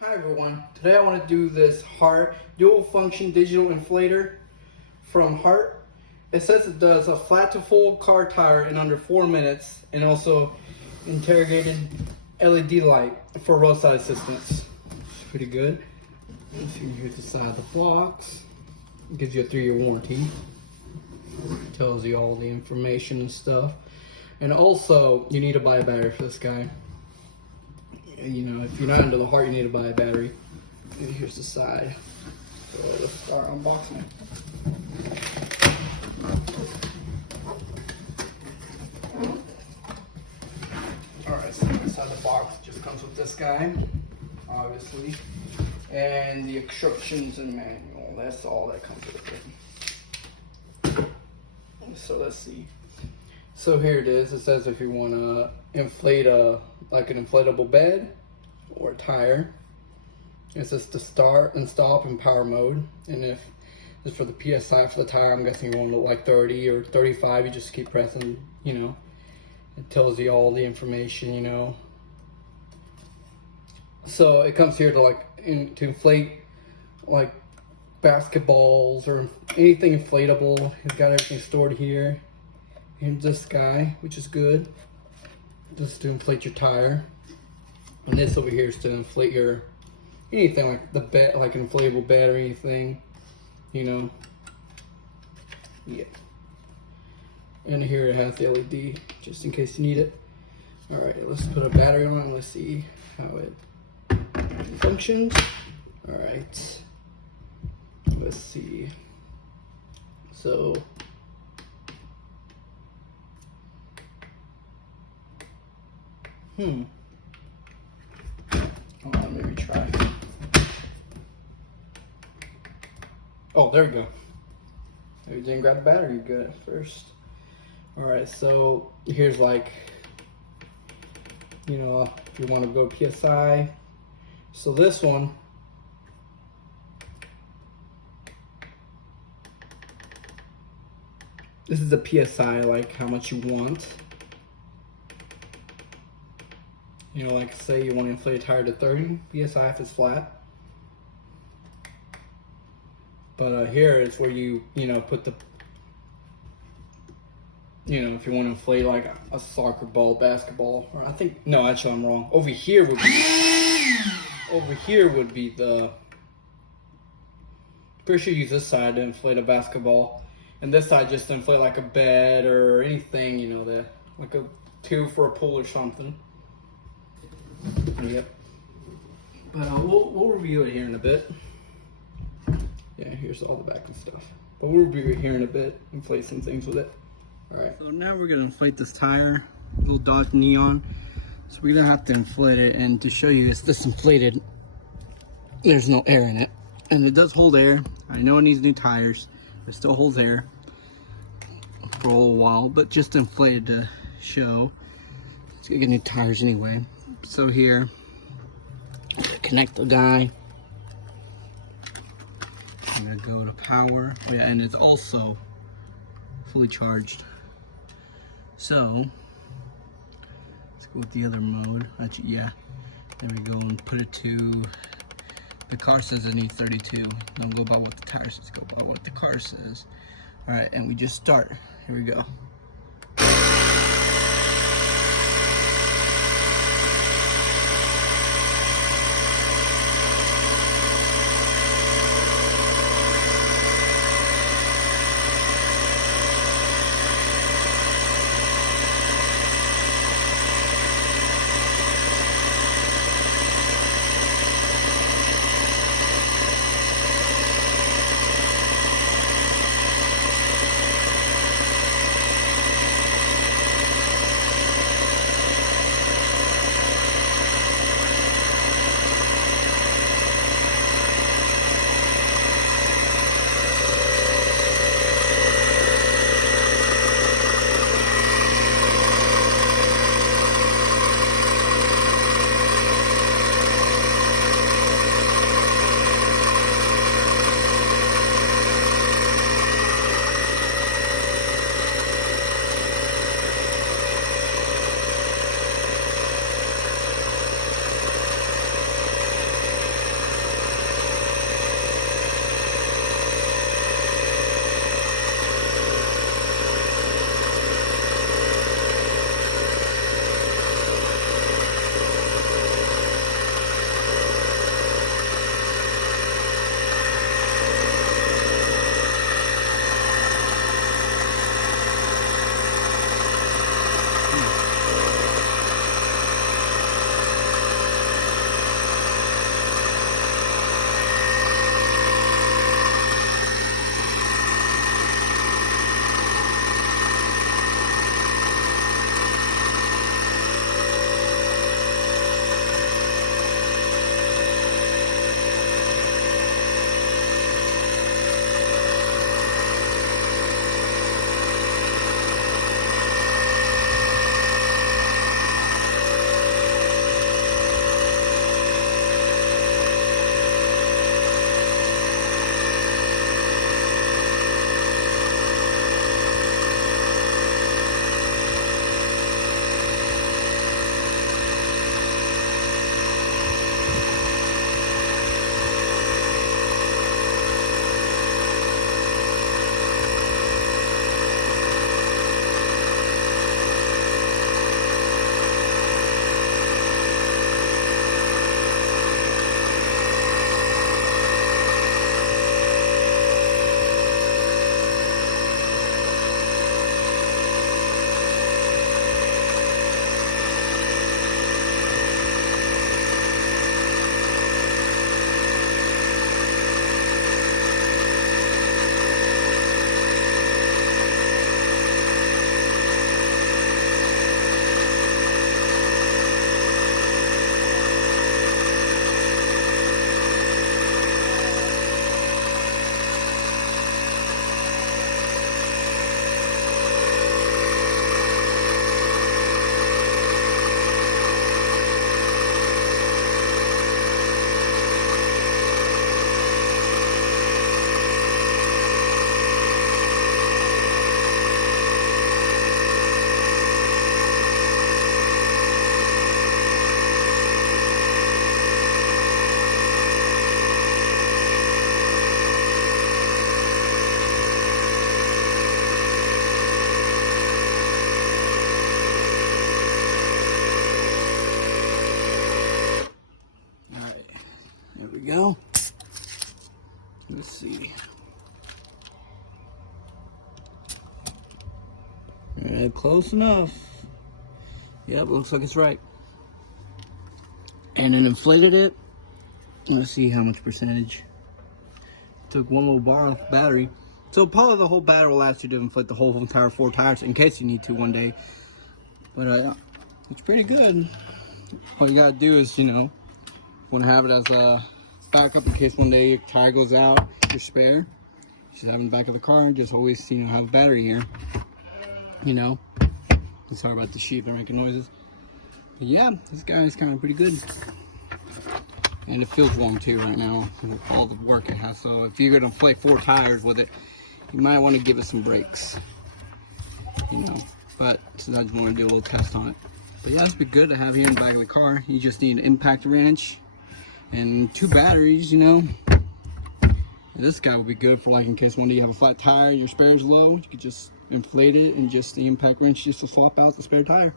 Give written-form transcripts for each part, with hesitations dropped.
Hi everyone, today I want to do this Hart dual function digital inflator from Hart. It says it does a flat to full car tire in under 4 minutes and also interrogated LED light for roadside assistance. It's pretty good. As you can hear the side of the box. It gives you a 3-year warranty. It tells you all the information and stuff. And also, you need to buy a battery for this guy. You know, if you're not into the Hart, you need to buy a battery. And here's the side. So let's start unboxing. Alright, so inside the box just comes with this guy, obviously. And the instructions and manual. That's all that comes with it. So let's see. So here it is. It says if you want to inflate like an inflatable bed or a tire. It says to start and stop in power mode. And if it's for the PSI for the tire, I'm guessing you want to like 30 or 35. You just keep pressing, you know. It tells you all the information, you know. So it comes here to like to inflate like basketballs or anything inflatable. It's got everything stored here. Here's this guy, which is good. Just to inflate your tire. And this over here is to inflate your anything like the bed, like an inflatable bed or anything, you know. Yeah. And here it has the LED, just in case you need it. All right, let's put a battery on and let's see how it functions. All right. Let's see. So. Hold on, maybe try. Oh, there we go. You didn't grab the battery good at first. Alright, so here's like, you know, if you want to go PSI. So this one, this is the PSI, like how much you want. You know, like say you want to inflate a tire to 30 PSI if it's flat. But here is where you know, put the, you know, if you want to inflate like a soccer ball, basketball, or I think, no, actually I'm wrong. Over here would be the, pretty sure you use this side to inflate a basketball. And this side just to inflate like a bed or anything, you know, that like a tube for a pool or something. Yep. But we'll review it here in a bit. Yeah, here's all the back and stuff. But we'll review it here in a bit, inflate some things with it. Alright. So now we're gonna inflate this tire, little Dodge Neon. So we're gonna have to inflate it, and to show you it's disinflated, there's no air in it. And it does hold air. I know it needs new tires, but it still holds air for a little while, but just inflated to show. It's gonna get new tires anyway. So here, connect the guy. I'm gonna go to power. Oh yeah, and it's also fully charged. So let's go with the other mode. Actually, yeah, there we go, and put it to. The car says it needs 32. Don't go by what the tire says. Go by what the car says. All right, and we just start. Here we go. go. Let's see. Alright, close enough. Yep, looks like it's right. And then inflated it. Let's see how much percentage. Took one little bar off the battery. So probably the whole battery will last you to inflate the whole entire 4 tires in case you need to one day. But it's pretty good. All you gotta do is, you know, want to have it as a backup in case one day your tire goes out, your spare. Just have it in the back of the car and just always, you know, have a battery here. You know. Sorry about the sheep, they're making noises. But yeah, this guy is kind of pretty good. And it feels warm too right now, with all the work it has. So if you're gonna inflate 4 tires with it, you might want to give it some brakes. You know, but sometimes you want to do a little test on it. But yeah, it's be good to have here in the back of the car. You just need an impact wrench and 2 batteries, you know. And this guy would be good for like in case one day you have a flat tire, your spare is low, you could just inflate it and just the impact wrench just to swap out the spare tire.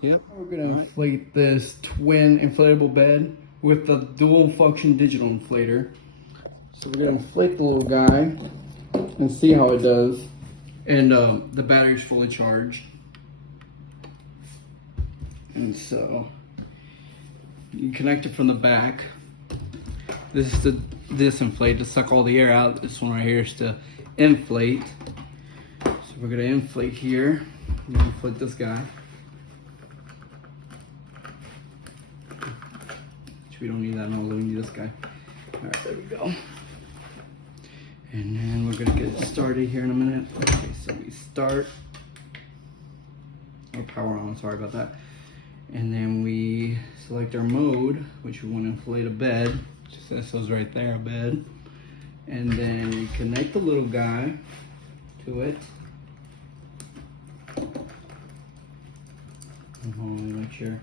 Yep. We're gonna inflate this twin inflatable bed with the dual function digital inflator. So we're gonna inflate the little guy and see how it does. And the battery's fully charged. And so you connect it from the back. This is to disinflate, to suck all the air out. This one right here is to inflate. So we're gonna inflate here. Inflate this guy. We don't need that nozzle, we need this guy. Alright, there we go. And then we're gonna get it started here in a minute. Okay, so we start. Or power on, sorry about that. And then we select our mode, which we want to inflate a bed. Just says right there, a bed. And then we connect the little guy to it. Make sure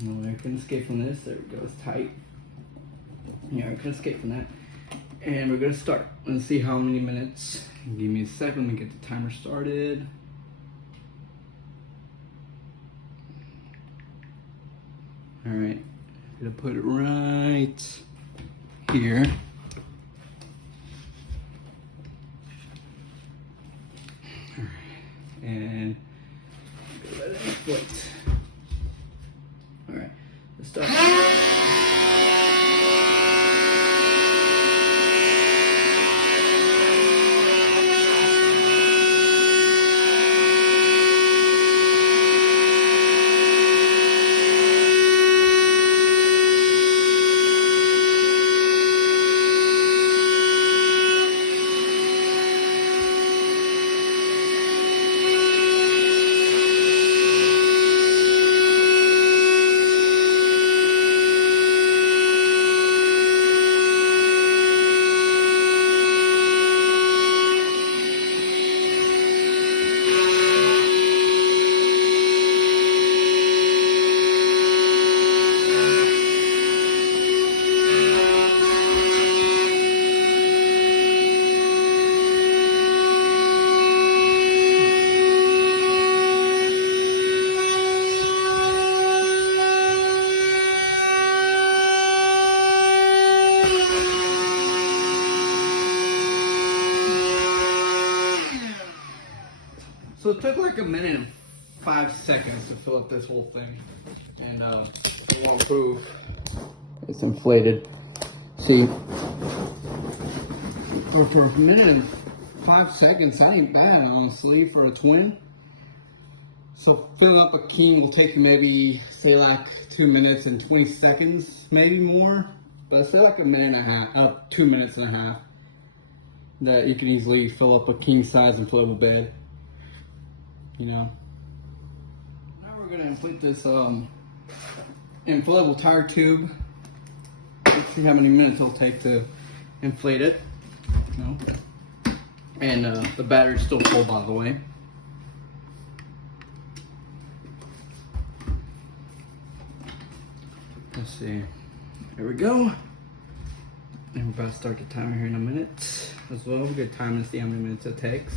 no air can escape from this. There we go, it's tight. Yeah, we can escape from that. And we're gonna start. Let's see how many minutes. Give me a second, let me get the timer started. All right, I'm gonna put it right here. All right, and let it inflate. All right, let's start. So it took like a minute and 5 seconds to fill up this whole thing. And I won't prove it's inflated. See, for a minute and 5 seconds, that ain't bad honestly for a twin. So filling up a king will take you maybe, say like 2 minutes and 20 seconds, maybe more. But say like a minute and a half, 2 minutes and a half. That you can easily fill up a king size inflatable bed. You know. Now we're gonna inflate this inflatable tire tube. Let's see how many minutes it'll take to inflate it. You know. And the battery's still full, by the way. Let's see. There we go. And we're about to start the timer here in a minute as well. We're gonna time and see how many minutes it takes.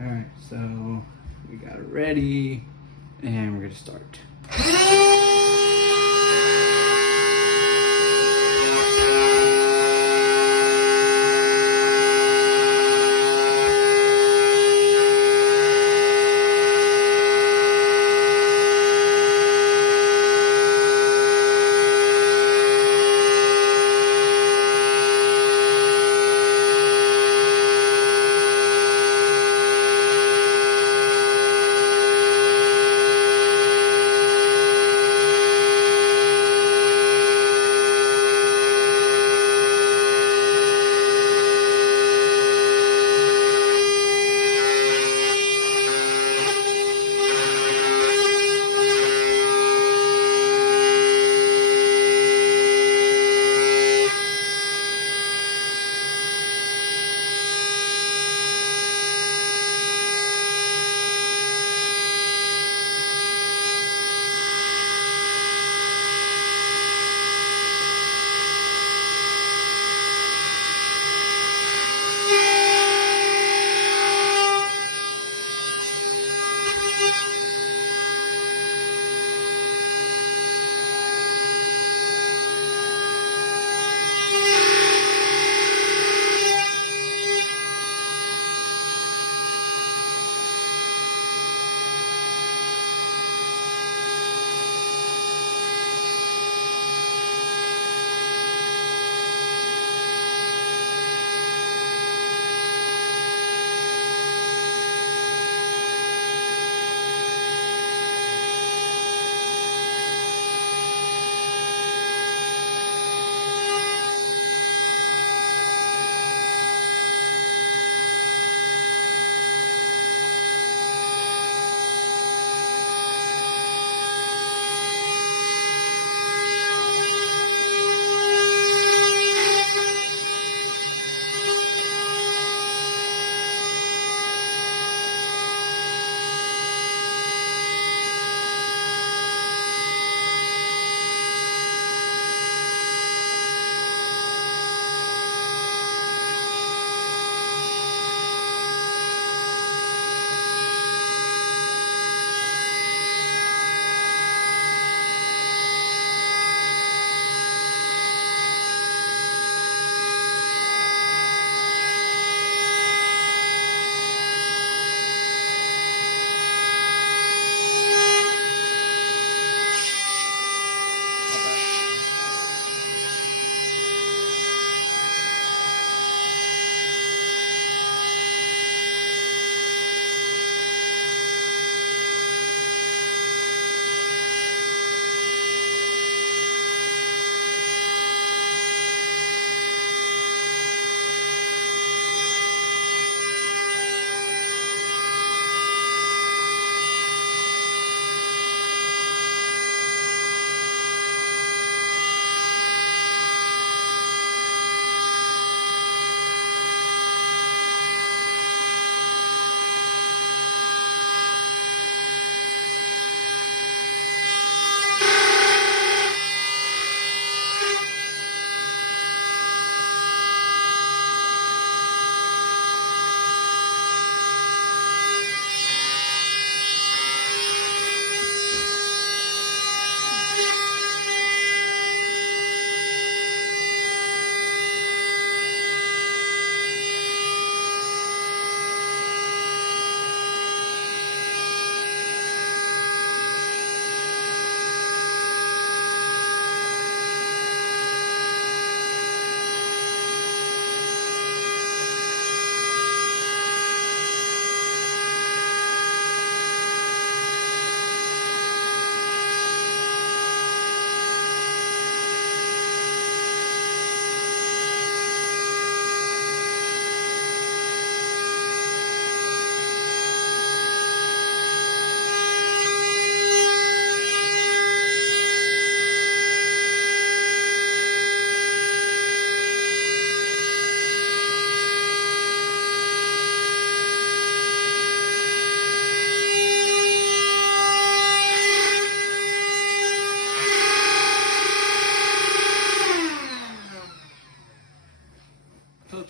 Alright, so we got it ready and we're gonna start.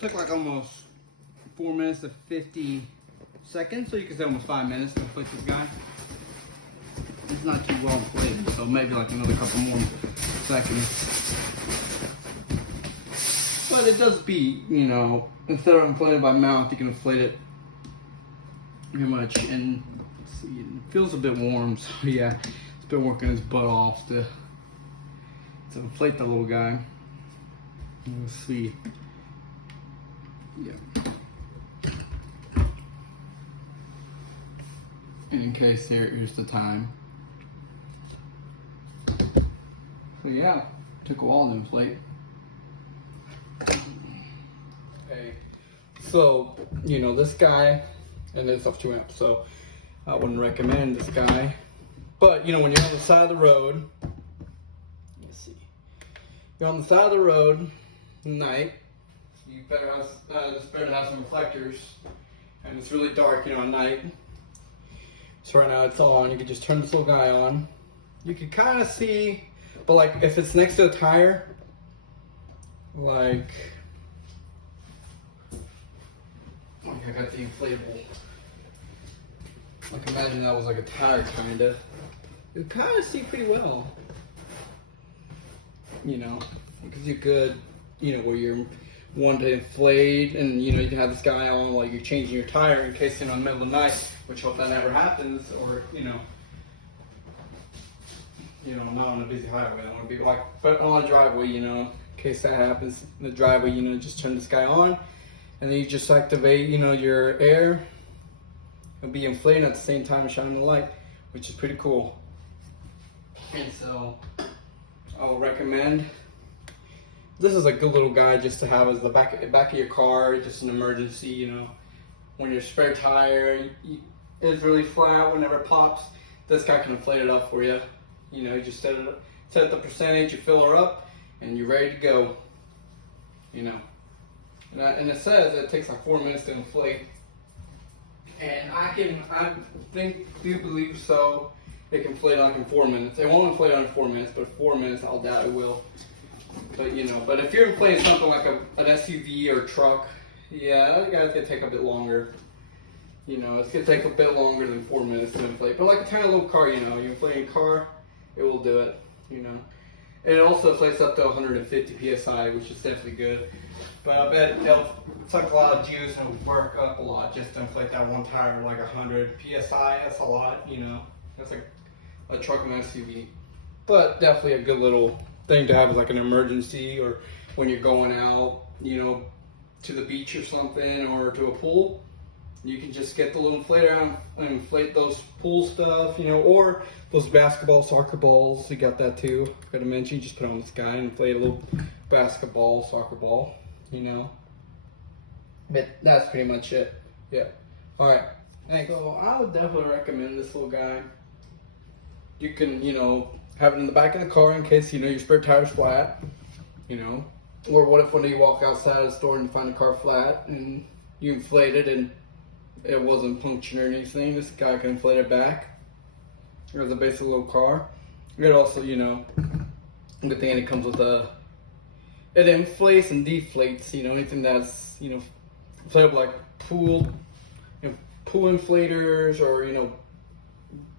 took like almost 4 minutes to 50 seconds, so you can say almost 5 minutes to inflate this guy. It's not too well inflated, so maybe like another couple more seconds. But it does beat, you know, instead of inflating by mouth, you can inflate it pretty much. And let's see, it feels a bit warm, so yeah, it's been working his butt off to inflate the little guy. Let's see. Yeah. And in case here's the time. So yeah, took a while to inflate. Okay, so you know this guy, and it's off 2 amps, so I wouldn't recommend this guy. But you know, when you're on the side of the road, let's see, you're on the side of the road at night, you better have it's better to have some reflectors, and it's really dark, you know, at night. So right now it's on. You can just turn this little guy on. You can kind of see, but like if it's next to a tire, like I got the inflatable. Like imagine that was like a tire kinda. You kind of see pretty well. You know, it gives you good, you know, where you're wanting to inflate, and you know you can have this guy on while you're changing your tire in case, you know, in the middle of the night, which hope that never happens, or you know, not on a busy highway. I want to be like, but on a driveway, you know, in case that happens in the driveway, you know, just turn this guy on, and then you just activate, you know, your air. It'll be inflating at the same time shining the light, which is pretty cool. And so, I will recommend. This is a good little guy just to have as the back of your car, just an emergency, you know, when your spare tire is really flat, whenever it pops, this guy can inflate it up for you. You know, you just set the percentage, you fill her up, and you're ready to go. You know, and it says it takes like 4 minutes to inflate, and I do believe so. It can inflate like in 4 minutes. It won't inflate under 4 minutes, but 4 minutes, I'll doubt it will. But you know, but if you're inflating something like an SUV or a truck, yeah, that guy's gonna take a bit longer. You know, it's gonna take a bit longer than 4 minutes to inflate. But like a tiny little car, you know, you inflate a car, it will do it. You know, and it also inflates up to 150 psi, which is definitely good. But I bet it'll suck a lot of juice and it'll work up a lot just to inflate that one tire, like 100 psi. That's a lot, you know. That's like a truck and SUV. But definitely a good little thing to have as like an emergency, or when you're going out, you know, to the beach or something, or to a pool. You can just get the little inflator out and inflate those pool stuff, you know, or those basketball, soccer balls. You got that too. Got to mention, you just put on this guy and inflate a little basketball, soccer ball, you know. But that's pretty much it. Yeah. All right. Thanks. So I would definitely recommend this little guy. You can, you know, have it in the back of the car in case, you know, your spare tire's flat, you know. Or what if one day you walk outside of the store and find the car flat and you inflate it and it wasn't punctured or anything, this guy can inflate it back. There's a basic little car. It also, you know, good thing it comes with it inflates and deflates, you know, anything that's, you know, inflatable like pool inflators, or, you know,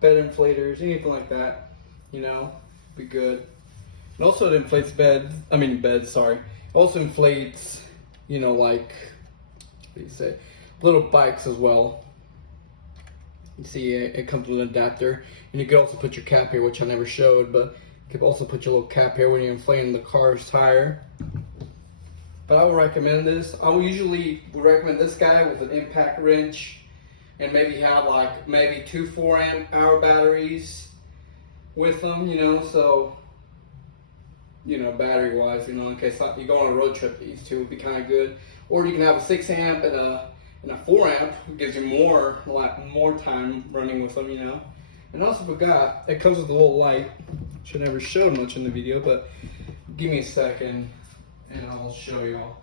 bed inflators, anything like that, you know, be good. And also it inflates beds, sorry. Also inflates, you know, like, what do you say, little bikes as well. You see, it comes with an adapter, and you can also put your cap here, which I never showed, but you can also put your little cap here when you're inflating the car's tire. But I would recommend this. I would usually recommend this guy with an impact wrench, and maybe have like maybe 2 4-amp-hour batteries with them, you know, so, you know, battery wise, you know, in case you go on a road trip, these two would be kind of good. Or you can have a 6-amp and a 4-amp, it gives you a lot more time running with them, you know. And also forgot, it comes with a little light, which I never showed much in the video, but give me a second and I'll show y'all.